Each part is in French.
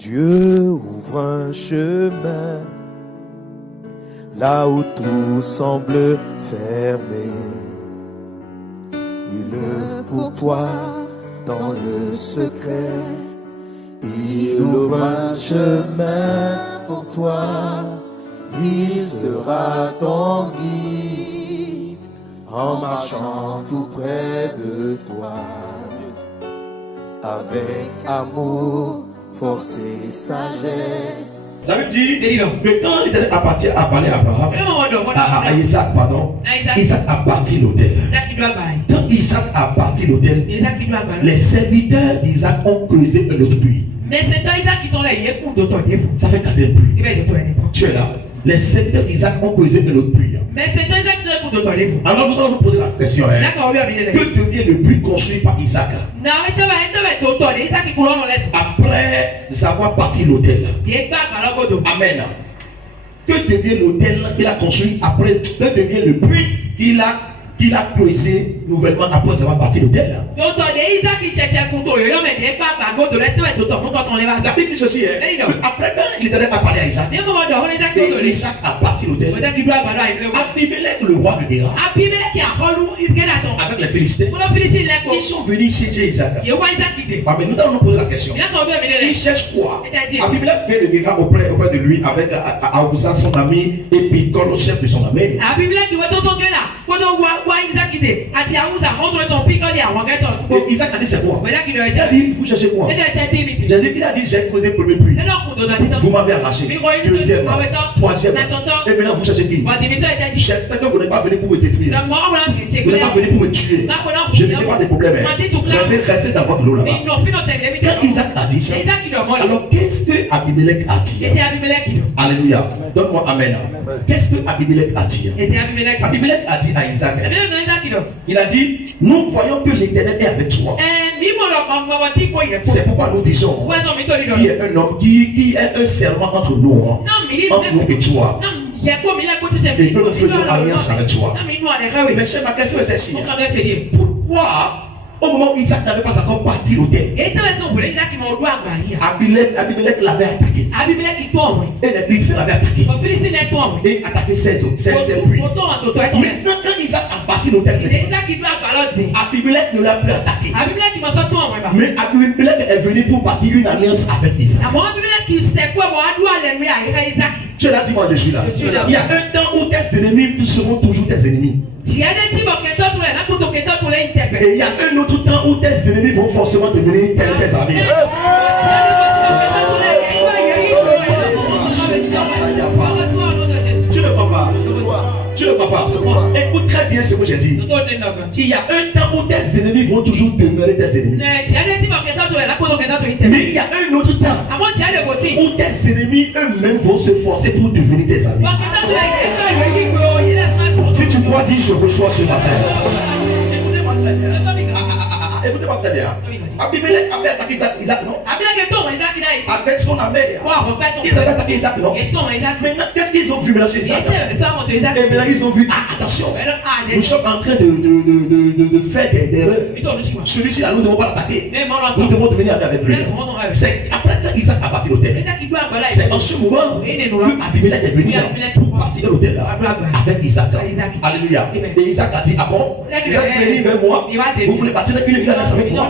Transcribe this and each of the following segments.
Dieu ouvre un chemin là où tout semble fermé. Il œuvre pour toi dans le secret. Il ouvre un chemin pour toi. Il sera ton guide en marchant tout près de toi. Avec amour, force et sagesse. La Bible dit que quand l'Éternel a parlé à Abraham, à Isaac, pardon, Isaac a bâti l'autel. Quand Isaac a bâti l'autel, les serviteurs d'Isaac ont creusé un autre puits. Ça fait 4 puits. Tu es là. Les serviteurs d'Isaac ont creusé un autre puits. Alors nous allons nous poser la question. Que devient le puits construit par Isaac après avoir bâti l'autel? Amen. Que devient l'autel qu'il a construit après? Que devient le puits qu'il a creusé nouvellement après avoir bâti l'autel? La Bible dit ceci, après quand l'Éternel a parlé à Isaac, et Isaac a bâti l'autel, Abimelech, le roi de Gérar, avec les Philistins, ils sont venus chez Isaac. Mais nous allons nous poser la question. Ils cherchent quoi? Abimelech vient de Gérar auprès de lui avec Aouza, son ami, et Picol, le chef de son armée. Et Isaac a dit c'est moi. Il a dit vous cherchez moi. Il a dit j'ai posé le premier puits. Vous m'avez arraché. Deuxième, troisième. Et maintenant vous cherchez qui? J'espère que vous n'êtes pas venu pour me détruire. Vous n'êtes pas venu pour me tuer. Je n'ai pas de problème. Restez dans votre lot là-bas. Quand Isaac a dit ça, alors qu'est-ce que Abimelech a dit? Alléluia. Donne-moi amen. Qu'est-ce que Abimelech a dit? Abimelech a dit à Isaac, il a dit, nous voyons que l'Éternel est avec toi. C'est pourquoi nous disons qu'il y a un homme qui est un serment entre nous, entre nous et toi. Et que nous faisons alliance avec toi. Mais c'est ma question est celle-ci. Pourquoi au moment où Isaac n'avait pas encore parti l'autel, Abimelech l'avait attaqué. Et les Philistins l'avaient attaqué. Et attaqué 16 puits. Maintenant, quand Isaac a parti l'autel, Abimelech ne l'a plus attaqué. Mais Abimelech est venu pour partir une alliance avec Isaac. Tu es là, dis-moi, je suis là. Il y a un temps où tes ennemis seront toujours tes ennemis. Et il y a un autre temps où tes ennemis vont forcément devenir tes amis. Tu ne crois pas? Tu ne crois pas? Écoute très bien ce que j'ai dit. Il y a un temps où tes ennemis vont toujours demeurer tes ennemis. Mais il y a un autre temps où tes ennemis eux-mêmes vont se forcer pour devenir tes amis. Si tu crois, dis je reçois ce matin. Écoutez-moi très bien. Écoutez-moi très bien. Abimelech avait attaqué Isaac, non? Avec son armée. Ils avaient attaqué Isaac, non? Maintenant, qu'est-ce qu'ils ont vu maintenant chez Isaac? Et maintenant, ils ont vu, attention, nous sommes en train de faire des erreurs. Celui-ci, nous ne devons pas l'attaquer. Nous devons devenir avec lui. C'est après quand Isaac a bâti l'autel. C'est en ce moment que Abimelech est venu pour partir de l'autel avec Isaac. Alléluia. Et Isaac a dit, ah bon, vous êtes venus vers moi, vous voulez bâtir une alliance avec moi.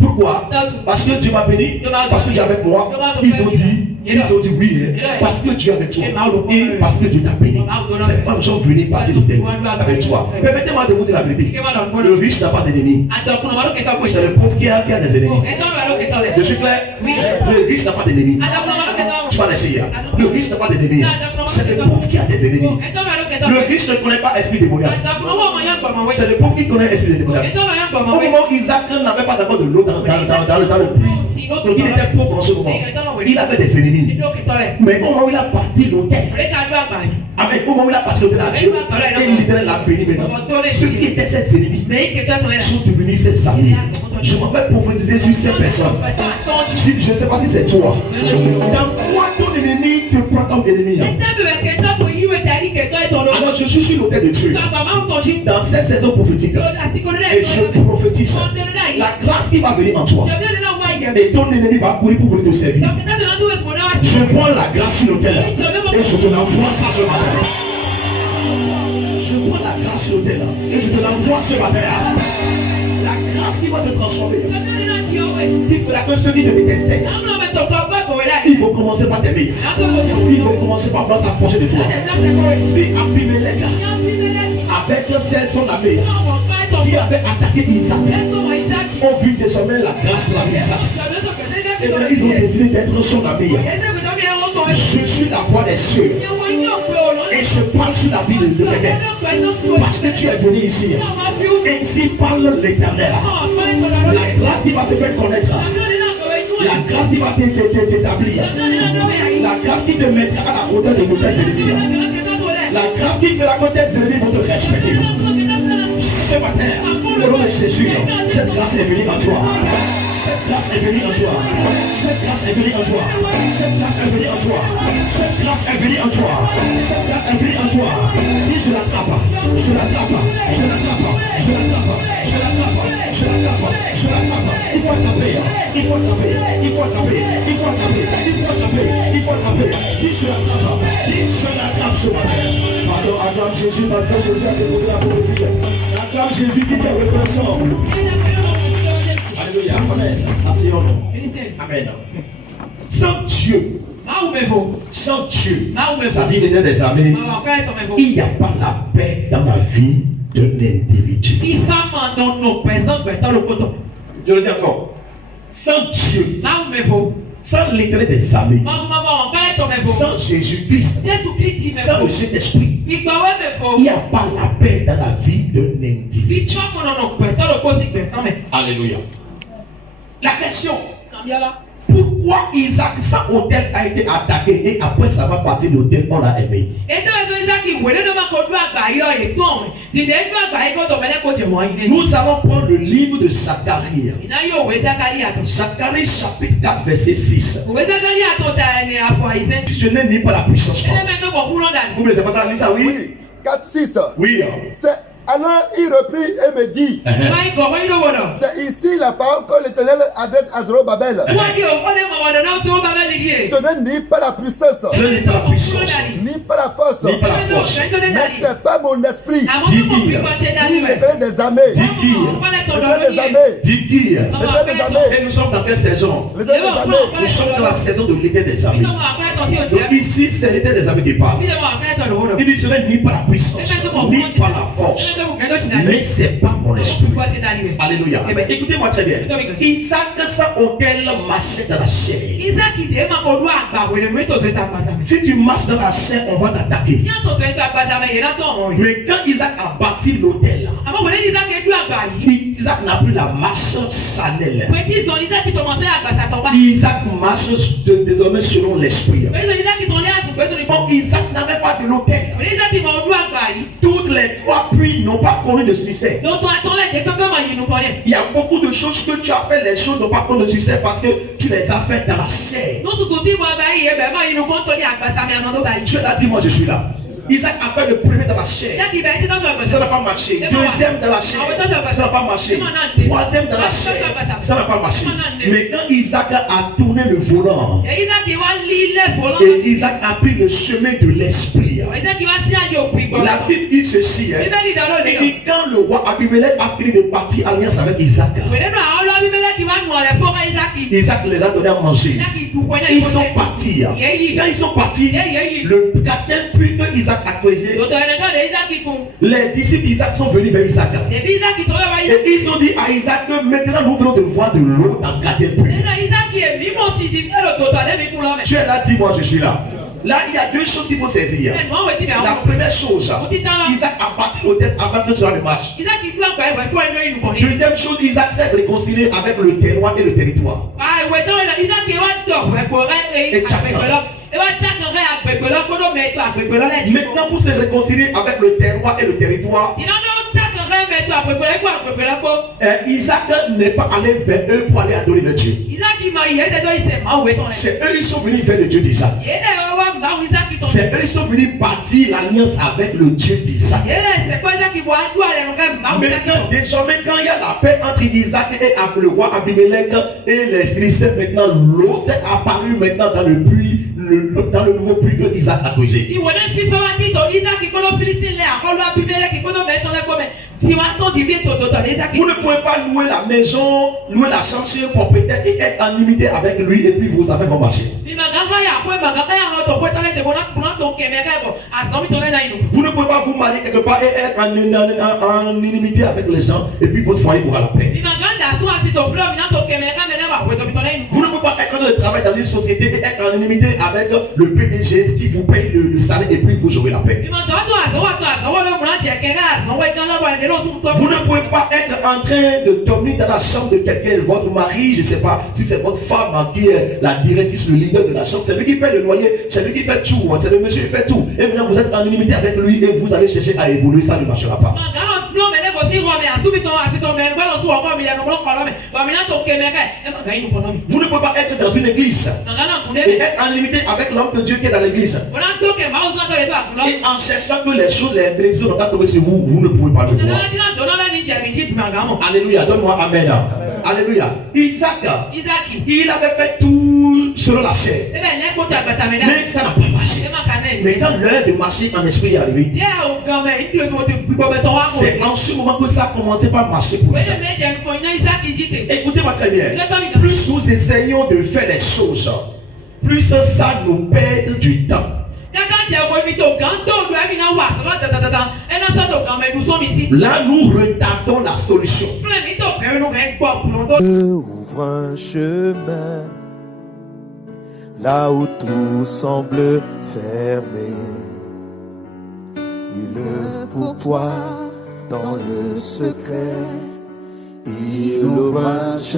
Pourquoi? Parce que Dieu m'a béni, parce que Dieu est avec moi. Ils ont dit oui, parce que Dieu est avec toi et parce que Dieu t'a béni. C'est pourquoi nous sommes venus partir l'autel avec toi. Permettez-moi de vous dire la vérité. Le riche n'a pas d'ennemis. C'est le pauvre qui a des ennemis. Je suis clair? Le riche n'a pas d'ennemis. Tu vas l'essayer. Le riche n'a pas d'ennemis. C'est le pauvre qui a des ennemis. Le riche ne connaît pas l'esprit démoniaque. C'est le pauvre qui connaît l'esprit démoniaque. Au moment où Isaac n'avait pas d'accord de l'eau dans le puits, il était pauvre en ce moment. Il avait des ennemis. Mais au moment où il a parti l'autel, au moment où il a parti l'autel à Dieu, et l'Éternel l'a béni maintenant. Ceux qui étaient ses ennemis sont devenus ses amis. Je m'en vais prophétiser sur ces personnes. Je ne sais pas si c'est toi. Dans quoi ton ennemi te prend comme ennemi? Alors je suis sur l'autel de Dieu dans cette saison prophétique et je prophétise la grâce qui va venir en toi Et ton ennemi va courir pour venir te servir. Je prends la grâce sur l'autel et je te l'envoie ça ce matin. Je prends la grâce sur l'autel et je te l'envoie ce matin. La grâce qui va te transformer. Si la personne te détester, il faut commencer par t'aimer. Il faut commencer par s'approcher de toi. C'est Abimelech avec son ami qui avait attaqué Isaac. On vit désormais la grâce de la vie d'Isaac. Et là, ils ont décidé d'être son ami. Je suis la voix des cieux. Et je parle sur la vie de quelqu'un. Parce que tu es venu ici. Et ici parle l'Éternel. La grâce qui va te faire connaître. La grâce qui va t'établir. La grâce qui te mettra à la hauteur de nos ennemis. La grâce qui fera que tes ennemis vont te respecter. Ce matin, au nom de Jésus, cette grâce est venue en toi. Cette grâce est venue en toi. Cette grâce est venue en toi. Cette grâce est venue en toi. Cette grâce est venue en toi. Cette grâce est venue en toi. Dis je l'attrape. Je l'attrape. Je l'attrape. Je l'attrape. Je l'attrape. Je l'attrape. Je l'attrape. Il faut attraper. Il faut attraper. Il faut attraper. Il faut attraper. Il faut attraper. Il faut attraper. Dis je l'attrape. Dis je l'attrape ce matin. Pardon, acclame Jésus parce que Jésus a déposé la prophétie. Acclame Jésus qui fait réflexion. Alléluia. Amen. Asseyons-nous. Amen. Sans Dieu. Sans Dieu. Ça dit l'Éternel des armées. Il n'y a pas la paix dans la vie d'un individu. Je le dis encore. Sans Dieu. Sans l'Éternel des armées. Sans Jésus-Christ. Sans le Saint-Esprit. Il n'y a pas la paix dans la vie d'un individu. Alléluia. La question, pourquoi Isaac, sans autel, a été attaqué et après ça va partir de l'autel, on l'a aimé? Nous allons prendre le livre de Zacharie. Zacharie chapitre 4 verset 6. Je n'ai ni pas la puissance. Vous ne savez pas ça, Lisa, oui? Oui, 4, 6. Oui. Alors il reprit et me dit, c'est ici la parole que l'Éternel adresse à Zorobabel. Ce n'est ni par la puissance, ni par la force, mais c'est pas mon esprit. Dit l'Éternel des armées. L'Éternel des armées. L'Éternel des armées. Et nous sommes dans quelle saison? L'Éternel des armées. Nous sommes dans la saison de l'Éternel des armées. Donc ici, c'est l'Éternel des armées qui parle. Il dit ce n'est ni par la puissance, ni par la force, mais c'est pas mon esprit. Alléluia. Écoutez-moi très bien. Isaac sans autel marchait dans la chair. Si tu marches dans la chair, on va t'attaquer. Mais quand Isaac a bâti l'autel, Isaac n'a plus la marche charnelle. Isaac marche désormais selon l'esprit. Donc Isaac n'avait pas de l'autel. Toutes les trois puits n'ont pas connu de succès. Il y a beaucoup de choses que tu as fait, les choses n'ont pas connu de succès parce que tu les as faites dans la chair. Tu l'as dit, moi je suis là. Isaac a fait le premier dans la chair. Ça n'a pas marché. Deuxième dans la chair. Ça n'a pas marché. Troisième dans la chair. Ça n'a pas marché. Mais quand Isaac a tourné le volant, et Isaac a pris le chemin de l'esprit. La Bible dit ceci. Il dit quand le roi Abimelech a fini de partir alliance avec Isaac, Isaac les a donné à manger. Ils sont partis. Quand ils sont partis, le quatrième puits que Isaac a creusé, les disciples d'Isaac sont venus vers Isaac. Et ils ont dit à Isaac que maintenant nous venons de voir de l'eau dans le quatrième puits. Tu es là, dis-moi, je suis là. Là, il y a deux choses qu'il faut saisir. La première chose, Isaac a bâti l'autel avant que cela ne marche. Deuxième chose, Isaac s'est réconcilié avec le terroir et le territoire. Maintenant, pour se réconcilier avec le terroir et le territoire, Isaac n'est pas allé vers eux pour aller adorer le Dieu. C'est eux qui sont venus vers le Dieu d'Isaac. C'est eux qui sont venus bâtir l'alliance avec le Dieu d'Isaac. Maintenant, désormais, quand il y a la paix entre Isaac et le roi Abimelech et les Philistins, maintenant, l'eau s'est apparue maintenant dans le puits, dans le nouveau puits que Isaac a creusé. Vous ne pouvez pas louer la maison, louer la chambre chez un propriétaire et être en unité avec lui et puis vous avez vos marchés. Vous ne pouvez pas vous marier quelque part et être en inimité avec les gens et puis votre foyer aura la paix. Vous ne pouvez pas être en train de travailler dans une société et être en inimité avec le PDG qui vous paye le salaire et puis vous aurez la paix. Vous ne pouvez pas être en train de dormir dans la chambre de quelqu'un, votre mari, je ne sais pas si c'est votre femme qui est la directrice, le leader de la chambre, c'est lui qui paye le loyer, c'est lui qui fait tout, c'est le monsieur qui fait tout. Et maintenant vous êtes en inimité avec lui et vous allez chercher à évoluer, ça ne marchera pas. Vous ne pouvez pas être dans une église et être en inimité avec l'homme de Dieu qui est dans l'église. Et en cherchant que les choses, les blessures n'ont pas tombé sur vous, vous ne pouvez pas le voir. Alléluia, donne-moi amen. Alléluia. Isaac, il avait fait tout selon la chair. Mais ça n'a pas marché. Mais quand l'heure de marcher en esprit est arrivée, c'est en ce moment que ça a commencé par marcher pour Isaac. Écoutez-moi très bien. Plus nous essayons de faire les choses, plus ça nous perd du temps. Là, nous retardons la solution. Ouvre un chemin là où tout semble fermé. Il œuvre pour toi dans le secret. Il ouvre un chemin.